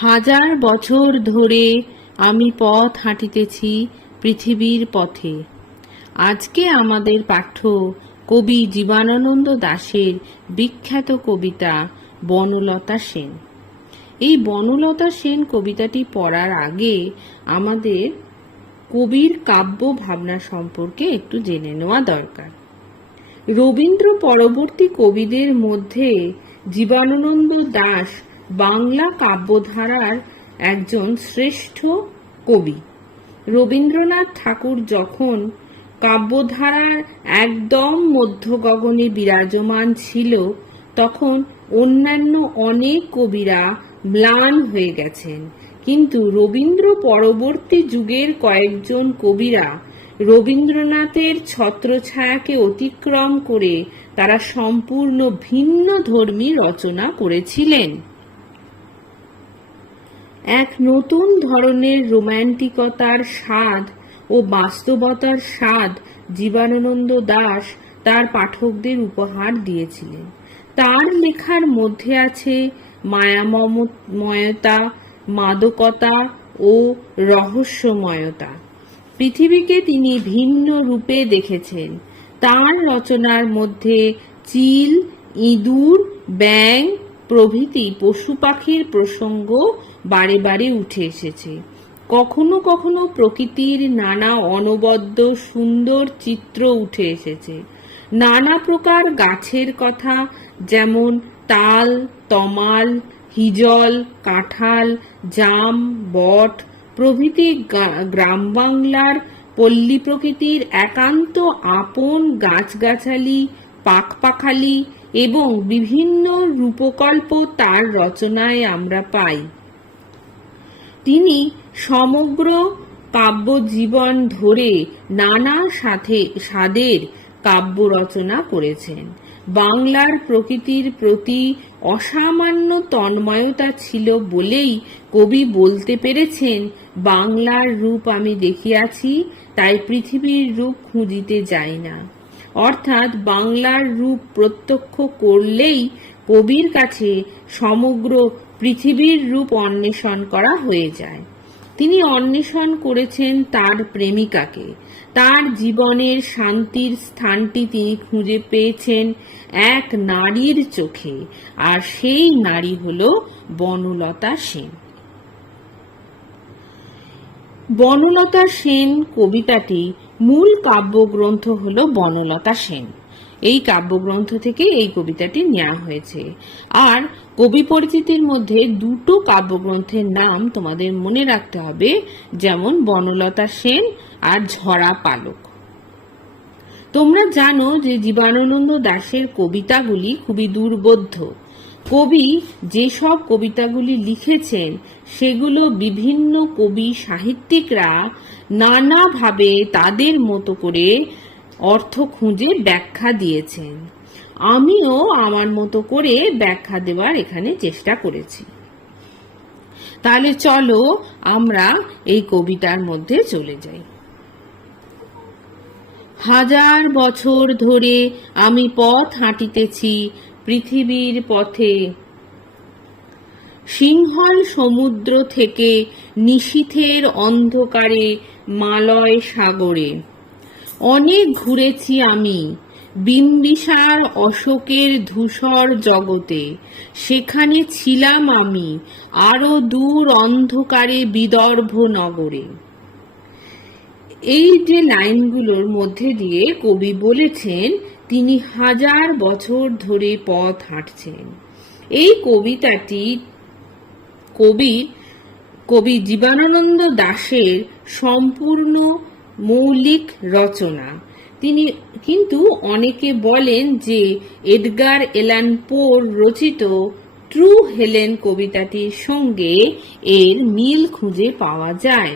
হাজার বছর ধরে আমি পথ হাঁটিতেছি পৃথিবীর পথে। আজকে আমাদের পাঠ্য কবি জীবনানন্দ দাশের বিখ্যাত কবিতা বনলতা সেন। এই বনলতা সেন কবিতাটি পড়ার আগে আমাদের কবির কাব্য ভাবনা সম্পর্কে একটু জেনে নেওয়া দরকার। রবীন্দ্র পরবর্তী কবিদের মধ্যে জীবনানন্দ দাশ বাংলা কাব্যধারার একজন শ্রেষ্ঠ কবি। রবীন্দ্রনাথ ঠাকুর যখন কাব্যধারার একদম মধ্যগগনে বিরাজমান ছিল, তখন অন্যান্য অনেক কবিরা ম্লান হয়ে গেছেন। কিন্তু রবীন্দ্র পরবর্তী যুগের কয়েকজন কবিরা রবীন্দ্রনাথের ছত্রছায়াকে অতিক্রম করে তারা সম্পূর্ণ ভিন্ন ধর্মী রচনা করেছিলেন। এক নতুন ধরনের রোম্যান্টিকতার স্বাদ ও বাস্তবতার স্বাদ জীবনানন্দ দাস তার পাঠকদের উপহার দিয়েছিলেন। তার লেখার মধ্যে আছে মায়াময়তা মাদকতা ও রহস্যময়তা। পৃথিবীকে তিনি ভিন্ন রূপে দেখেছেন। তার রচনার মধ্যে চিল, ইঁদুর ব্যাং প্রভৃতি পশু পাখির প্রসঙ্গ বারে বারে উঠে এসেছে। কখনো কখনো প্রকৃতির নানা অনবদ্য সুন্দর চিত্র উঠে এসেছে। নানা প্রকার গাছের কথা, যেমন তাল, তমাল, হিজল, কাঁঠাল, জাম, বট, প্রভৃতি গ্রাম বাংলার পল্লী প্রকৃতির একান্ত আপন গাছগাছালি পাখপাখালি এবং বিভিন্ন রূপকল্প তার রচনায় আমরা পাই। তিনি সমগ্র কাব্য জীবন ধরে নানা সাথে, স্বাদের কাব্য রচনা করেছেন। বাংলার প্রকৃতির প্রতি অসামান্য তন্ময়তা ছিল বলেই কবি বলতে পেরেছেন, বাংলার রূপ আমি দেখিয়াছি, তাই পৃথিবীর রূপ খুঁজিতে যাই না। অর্থাৎ বাংলার রূপ প্রত্যক্ষ করলেই কবির কাছে সমগ্র পৃথিবীর রূপ অন্বেষণ করা হয়ে যায়। তিনি অন্বেষণ করেছেন তার প্রেমিকাকে। তার জীবনের শান্তির স্থানটি তিনি খুঁজে পেয়েছেন এক নারীর চোখে, আর সেই নারী হল বনলতা সেন। বনলতা সেন কবিতাটি মূল কাব্যগ্রন্থ হল বনলতা সেন। এই কাব্যগ্রন্থ থেকে এই কবিতাটি নেওয়া হয়েছে। আর কবি পরিচিতির মধ্যে দুটো কাব্যগ্রন্থের নাম তোমাদের মনে রাখতে হবে, যেমন বনলতা সেন আর ঝরা পালক। তোমরা জানো যে জীবনানন্দ দাশের কবিতাগুলি খুবই দুর্বোধ্য। কবি যেসব কবিতাগুলি লিখেছেন, সেগুলো বিভিন্ন কবি সাহিত্যিকরা নানাভাবে তাদের মতো করে অর্থ খুঁজে ব্যাখ্যা দিয়েছেন। আমিও আমার মতো করে ব্যাখ্যা দেওয়ার এখানে চেষ্টা করেছি। তাহলে চলো আমরা এই কবিতার মধ্যে চলে যাই। হাজার বছর ধরে আমি পথ হাঁটিতেছি পৃথিবীর পথে। সিংহল সমুদ্র থেকে নিশীথের অন্ধকারে মালয় সাগরে। অনেক ঘুরেছি আমি বিম্বিসার অশোকের ধূসর জগতে। সেখানে ছিলাম আমি আরও দূর অন্ধকারে বিদর্ভ নগরে। এই যে লাইনগুলোর মধ্যে দিয়ে কবি বলেছেন তিনি হাজার বছর ধরে পথ হাঁটছেন। এই কবিতাটি কবি কবি জীবনানন্দ দাশের সম্পূর্ণ মৌলিক রচনা। তিনি কিন্তু অনেকে বলেন যে এডগার এলান পোর রচিত ট্রু হেলেন কবিতাটির সঙ্গে এর মিল খুঁজে পাওয়া যায়।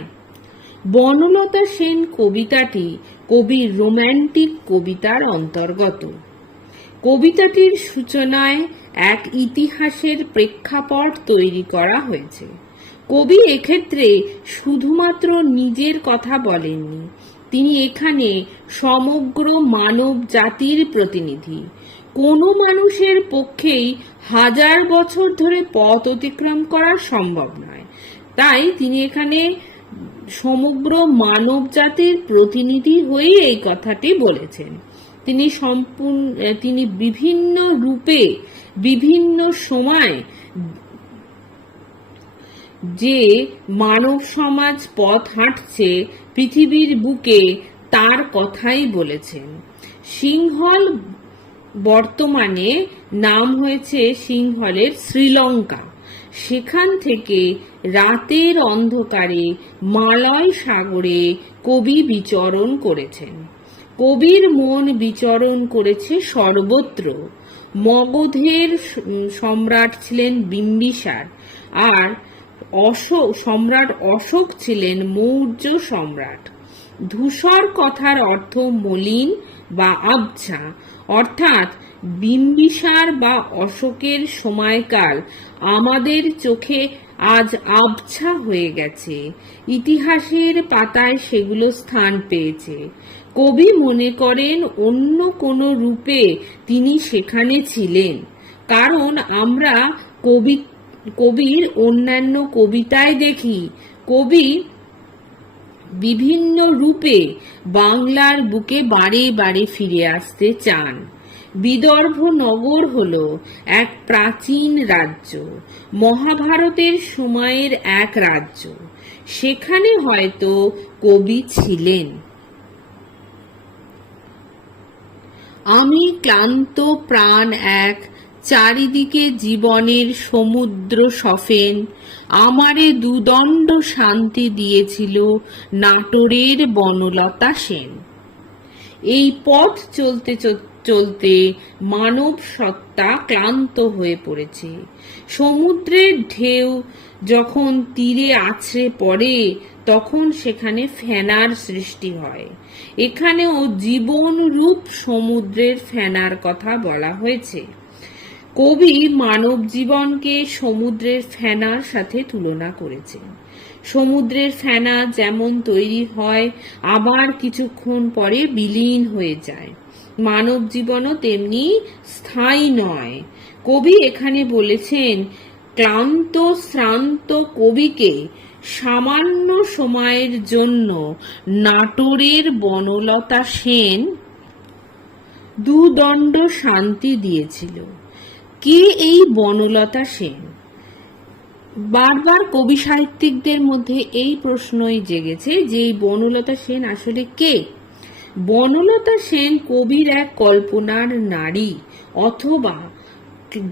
বনলতা সেন কবিতাটি কবির রোম্যান্টিক কবিতার অন্তর্গত। কবিতাটির সূচনায় এক ইতিহাসের প্রেক্ষাপট তৈরি করা হয়েছে। কবি এক্ষেত্রে শুধুমাত্র নিজের কথা বলেননি, তিনি এখানে সমগ্র মানব জাতির প্রতিনিধি। কোনো মানুষের পক্ষেই হাজার বছর ধরে পথ অতিক্রম করা সম্ভব নয়। তাই তিনি এখানে সমগ্র মানব জাতির প্রতিনিধি হয়ে এই কথাটি বলেছেন। তিনি সম্পূর্ণ, তিনি বিভিন্ন রূপে, বিভিন্ন সময় যে মানব সমাজ পথ হাঁটছে, পৃথিবীর বুকে তার কথাই বলেছেন। সিংহল বর্তমানে নাম হয়েছে সিংহলের শ্রীলঙ্কা। সেখান থেকে রাতের অন্ধকারে মালয় সাগরে কবি বিচরণ করেছেন। কবির মন বিচরণ করেছে সর্বত্র। মগধের সম্রাট ছিলেন বিম্বিসার আর অশোক সম্রাট অশোক ছিলেন মৌর্য সম্রাট। ধূসর কথার অর্থ মলিন বা আবছা, অর্থাৎ বিম্বিসার বা অশোকের সময়কাল আমাদের চোখে আজ আবছা হয়ে গেছে। ইতিহাসের পাতায় সেগুলো স্থান পেয়েছে। কবি মনে করেন অন্য কোনো রূপে তিনি সেখানে ছিলেন। কারণ আমরা কবি, কবির অন্যান্য কবিতায় দেখি, কবি বিভিন্ন রূপে বাংলার বুকে বারে বারে ফিরে আসতে চান। বিদর্ভ নগর হল এক প্রাচীন রাজ্য, মহাভারতের সময়ের এক রাজ্য। সেখানে হয়তো কবি ছিলেন। আমি ক্লান্ত প্রাণ এক, চারিদিকে জীবনের সমুদ্র সফেন, আমারে দুদণ্ড শান্তি দিয়েছিল নাটোরের বনলতা সেন। এই পথ চলতে চলতে মানব সত্তা ক্লান্ত হয়ে পড়েছে। সমুদ্রের ঢেউ যখন তীরে আছড়ে পড়ে, তখন সেখানে ফেনার সৃষ্টি হয়। এখানেও জীবন রূপ সমুদ্রের ফেনার কথা বলা হয়েছে। কবি মানব জীবনকে সমুদ্রের ফেনার সাথে তুলনা করেছেন। সমুদ্রের ফেনা যেমন তৈরি হয়, আবার কিছুক্ষণ পরে বিলীন হয়ে যায়। মানব জীবনও তেমনি স্থায়ী নয়। কবি এখানে বলেছেন, ক্লান্ত শ্রান্ত কবিকে সামান্য সময়ের জন্য নাটোরের বনলতা সেন দুদণ্ড শান্তি দিয়েছিল। কে এই বনলতা সেন? বারবার কবি সাহিত্যিকদের মধ্যে এই প্রশ্নই জেগেছে যে এই বনলতা সেন আসলে কে? বনলতা সেন কবির এক কল্পনার নারী, অথবা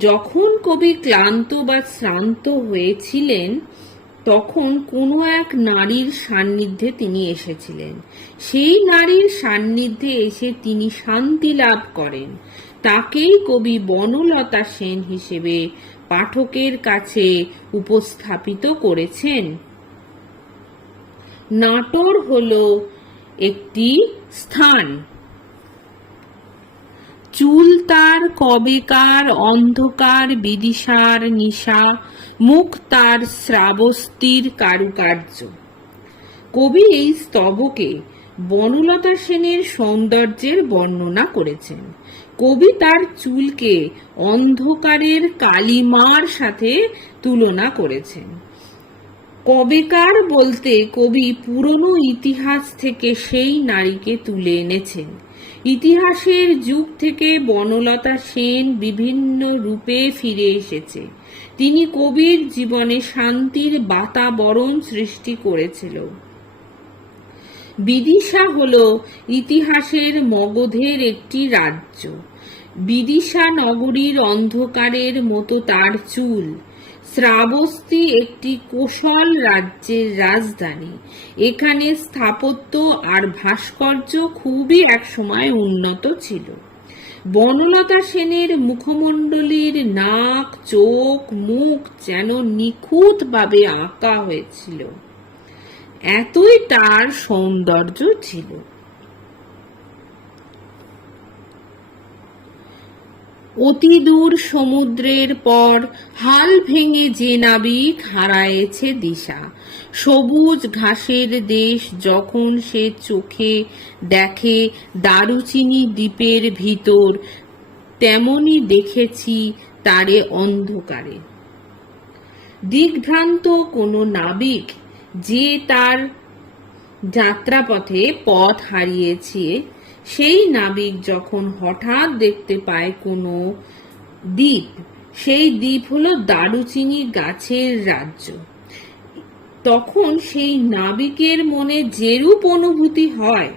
যখন কবি ক্লান্ত বা শ্রান্ত হয়েছিলেন, তখন কোনো এক নারীর সান্নিধ্যে তিনি এসেছিলেন। সেই নারীর সান্নিধ্যে এসে তিনি শান্তি লাভ করেন। তাকেই কবি বনলতা সেন হিসেবে পাঠকের কাছে উপস্থাপিত করেছেন। নাটোর হল একটি স্থান। চুল তার কবেকার, অন্ধকার, বিদিশার নিশা, মুখ তার শ্রাবস্তির কারুকার্য। কবি এই স্তবকে বনলতা সেনের সৌন্দর্যের বর্ণনা করেছেন। কবি তার চুলকে অন্ধকারের কালিমার সাথে তুলনা করেছেন। কবেকার বলতে কবি পুরনো ইতিহাস থেকে সেই নারীকে তুলে এনেছেন। ইতিহাসের যুগ থেকে বনলতা সেন বিভিন্ন রূপে ফিরে এসেছে। তিনি কবির জীবনে শান্তির বাতাবরণ সৃষ্টি করেছিল। বিদিশা হল ইতিহাসের মগধের একটি রাজ্য। বিদিশা নগরীর অন্ধকারের মতো তার চুল। শ্রাবস্তি একটি কোশল রাজ্যের রাজধানী। এখানে স্থাপত্য আর ভাস্কর্য খুবই একসময় উন্নত ছিল। বনলতা সেনের মুখমণ্ডলীর নাক, চোখ, মুখ যেন নিখুঁতভাবে আঁকা হয়েছিল। এতই তার সৌন্দর্য ছিল। অতি দূর সমুদ্রের পর হাল ভেঙে যে নাবিক হারায়েছে দিশা। সবুজ ঘাসের দেশ যখন সে চোখে দেখে, দারুচিনি দ্বীপের ভিতর তেমনি দেখেছি তারে অন্ধকারে। দিগ্ভ্রান্ত কোনো নাবিক যে তার যাত্রাপথে পথ হারিয়েছে সেই নাবিক যখন হঠাৎ দেখতে পায় কোনো দ্বীপ, সেই দ্বীপ হলো দারুচিনি গাছের রাজ্য। তখন সেই নাবিকের মনে যেরূপ অনুভূতি হয়,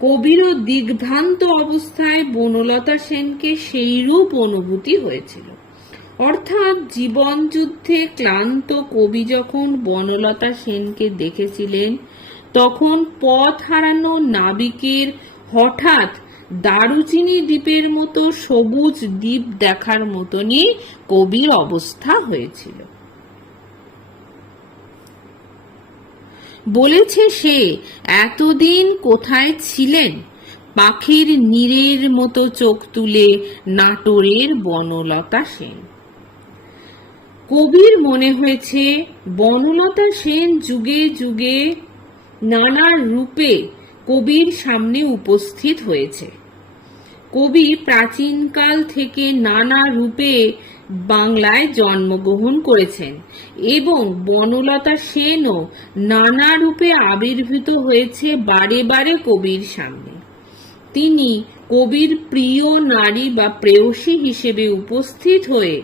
কবিরও দিগ্ভ্রান্ত অবস্থায় বনলতা সেনকে সেইরূপ অনুভূতি হয়েছিল। অর্থাৎ জীবন যুদ্ধে ক্লান্ত কবি যখন বনলতা সেনকে দেখেছিলেন, তখন পথ হারানো নাবিকের হঠাৎ দারুচিনি দ্বীপের মতো সবুজ দ্বীপ দেখার মতনই কবির অবস্থা হয়েছিল। বলেছে সে, এতদিন কোথায় ছিলেন? পাখির নীরের মতো চোখ তুলে নাটোরের বনলতা সেন। কবির মনে হয়েছে, বনলতা সেন যুগে যুগে নানা রূপে কবির সামনে উপস্থিত হয়েছে। কবি প্রাচীনকাল থেকে নানা রূপে বাংলায় জন্মগ্রহণ করেছেন এবং বনলতা সেনও নানা রূপে আবির্ভূত হয়েছে বারে বারে কবির সামনে। তিনি কবির প্রিয় নারী বা প্রেয়সী হিসেবে উপস্থিত হয়ে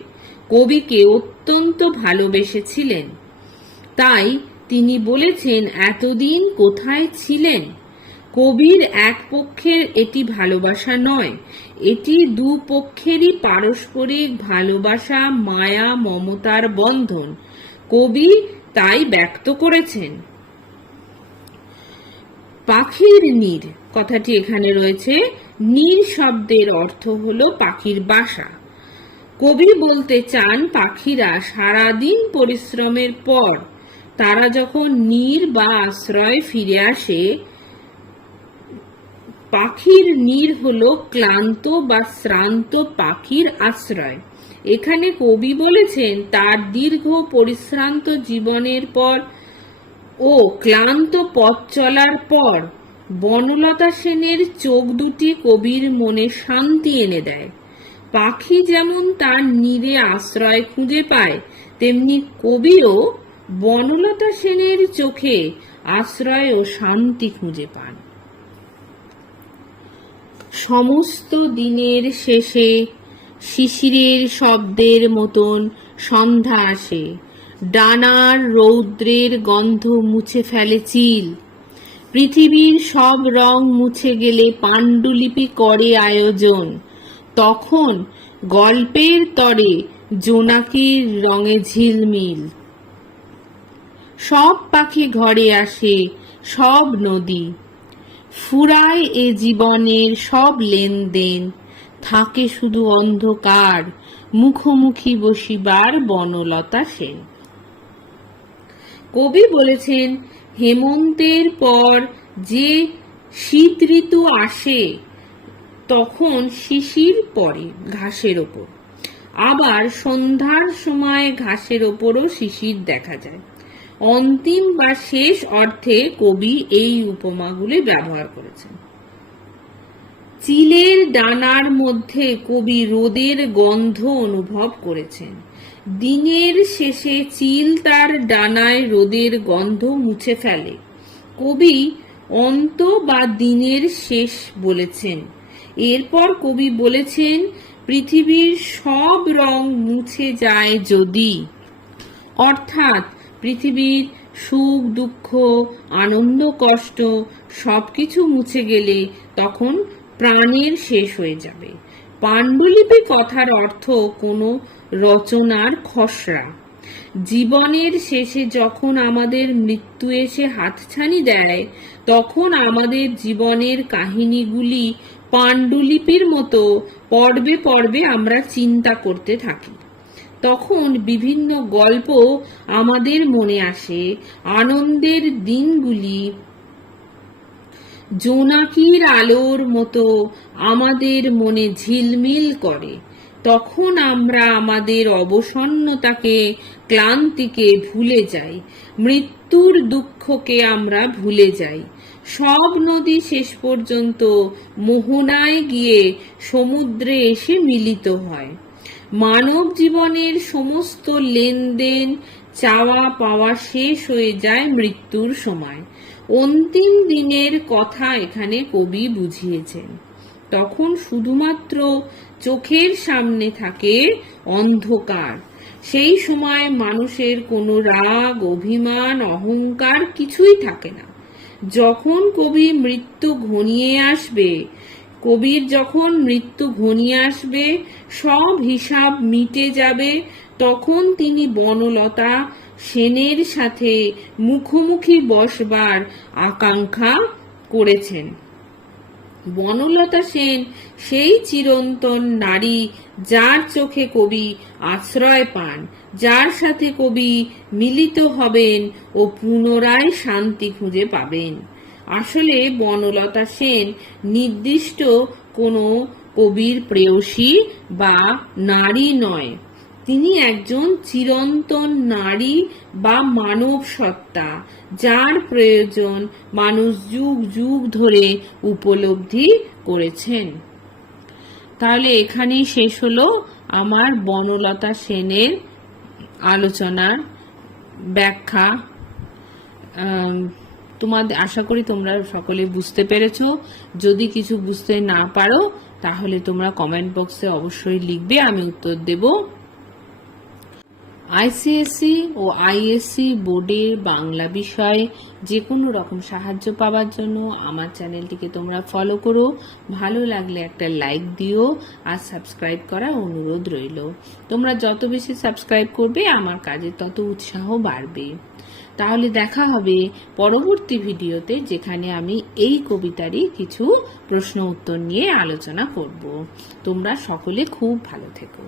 কবিকে অত্যন্ত ভালোবেসেছিলেন। তাই তিনি বলেছেন, এতদিন কোথায় ছিলেন? কবির এক পক্ষের এটি ভালোবাসা নয়। এটি দু পক্ষেরই পারস্পরিক ভালোবাসা, মায়া, মমতার বন্ধন। কবি তাই ব্যক্ত করেছেন। পাখির নীর, কথাটি এখানে রয়েছে। নীর শব্দের অর্থ হলো পাখির বাসা। কবি বলতে চান পাখিরা সারাদিন পরিশ্রমের পর, তারা যখন নীর বা আশ্রয় ফিরে আসে পাখির নীর হলো ক্লান্ত বা শ্রান্ত পাখির আশ্রয়। এখানে কবি বলেছেন, তার দীর্ঘ পরিশ্রান্ত জীবনের পর ও ক্লান্ত পথ চলার পর বনলতা সেনের চোখ দুটি কবির মনে শান্তি এনে দেয়। পাখি যেমন তার নীরে আশ্রয় খুঁজে পায়, তেমনি কবিও বনলতা সেনের চোখে আশ্রয় ও শান্তি খুঁজে পান। সমস্ত দিনের শেষে শিশিরের শব্দের মতন সন্ধ্যা আসে। ডানার রৌদ্রের গন্ধ মুছে ফেলে চিল। পৃথিবীর সব রং মুছে গেলে পাণ্ডুলিপি করে আয়োজন। তখন গল্পের তরে জোনাকির রঙে ঝিলমিল। সব পাখি ঘরে আসে, সব নদী। ফুরায় এ জীবনের সব লেনদেন। থাকে শুধু অন্ধকার, মুখোমুখি বসিবার বনলতা সেন। কবি বলেছেন, হেমন্তের পর যে শীত ঋতু আসে, তখন শিশির পরে ঘাসের ওপর। আবার সন্ধ্যার সময় ঘাসের ওপরও শিশির দেখা যায়। অন্তিম বা শেষ অর্থে কবি এই উপমাগুলি ব্যবহার করেছেন। চিলের ডানার মধ্যে কবি রোদের গন্ধ অনুভব করেছেন। দিনের শেষে চিল তার ডানায় রোদের গন্ধ মুছে ফেলে। কবি অন্ত বা দিনের শেষ বলেছেন। এরপর কবি বলেছেন, পৃথিবীর সব রং মুছে যায় যদি। অর্থাৎ পৃথিবীর সুখ, দুঃখ, আনন্দ, কষ্ট সবকিছু মুছে গেলে তখন প্রাণের শেষ হয়ে যাবে। পাণ্ডুলিপি কথার অর্থ কোনো রচনার খসড়া। জীবনের শেষে যখন আমাদের মৃত্যু এসে হাতছানি দেয়, তখন আমাদের জীবনের কাহিনীগুলি পাণ্ডুলিপির মতো পর্বে পর্বে আমরা চিন্তা করতে থাকি। তখন বিভিন্ন গল্প আমাদের মনে আসে। আনন্দের দিনগুলি জোনাকির আলোর মতো আমাদের মনে ঝিলমিল করে। তখন আমরা আমাদের অবসন্নতাকে, ক্লান্তিকে ভুলে যাই। মৃত্যুর দুঃখকে আমরা ভুলে যাই। সব নদী শেষ পর্যন্ত মোহনায় গিয়ে সমুদ্রে এসে মিলিত হয়। মানব জীবনের সমস্ত লেনদেন, চাওয়া পাওয়া শেষ হয়ে যায় মৃত্যুর সময়। অন্তিম দিনের কথা এখানে কবি বুঝিয়েছেন। তখন শুধুমাত্র চোখের সামনে থাকে অন্ধকার। সেই সময় মানুষের কোনো রাগ, অভিমান, অহংকার কিছুই থাকে না। যখন কবি মৃত্যু ঘনিয়ে আসবে কবির যখন মৃত্যু ঘনিয়ে আসবে, সব হিসাব মিটে যাবে, তখন তিনি বনলতা সেনের সাথে মুখোমুখি বসবার আকাঙ্ক্ষা করেছেন। বনলতা সেন সেই চিরন্তন নারী যার চোখে কবি আশ্রয় পান, যার সাথে কবি মিলিত হবেন ও পুনরায় শান্তি খুঁজে পাবেন। আসলে বনলতা সেন নির্দিষ্ট কোনো কবির প্রেয়সী বা নারী নয়। তিনি একজন চিরন্তন নারী বা মানব সত্তা যার প্রয়োজন মানুষ যুগ যুগ ধরে উপলব্ধি করেছেন। তাহলে এখানেই শেষ হলো আমার বনলতা সেনের আলোচনার ব্যাখ্যা। তোমাদের, আশা করি তোমরা সকলে বুঝতে পেরেছ। যদি কিছু বুঝতে না পারো, তাহলে তোমরা কমেন্ট বক্সে অবশ্যই লিখবে, আমি উত্তর দেবো। আইসিএসসি ও আইএসসি বোর্ডের বাংলা বিষয়ে যে কোনো রকম সাহায্য পাওয়ার জন্য আমার চ্যানেলটিকে তোমরা ফলো করো। ভালো লাগলে একটা লাইক দিও আর সাবস্ক্রাইব করার অনুরোধ রইল। তোমরা যত বেশি সাবস্ক্রাইব করবে, আমার কাজে তত উৎসাহ বাড়বে। তাহলে দেখা হবে পরবর্তী ভিডিওতে যেখানে আমি এই কবিতারই কিছু প্রশ্ন উত্তর নিয়ে আলোচনা করব। তোমরা সকলে খুব ভালো থেকো।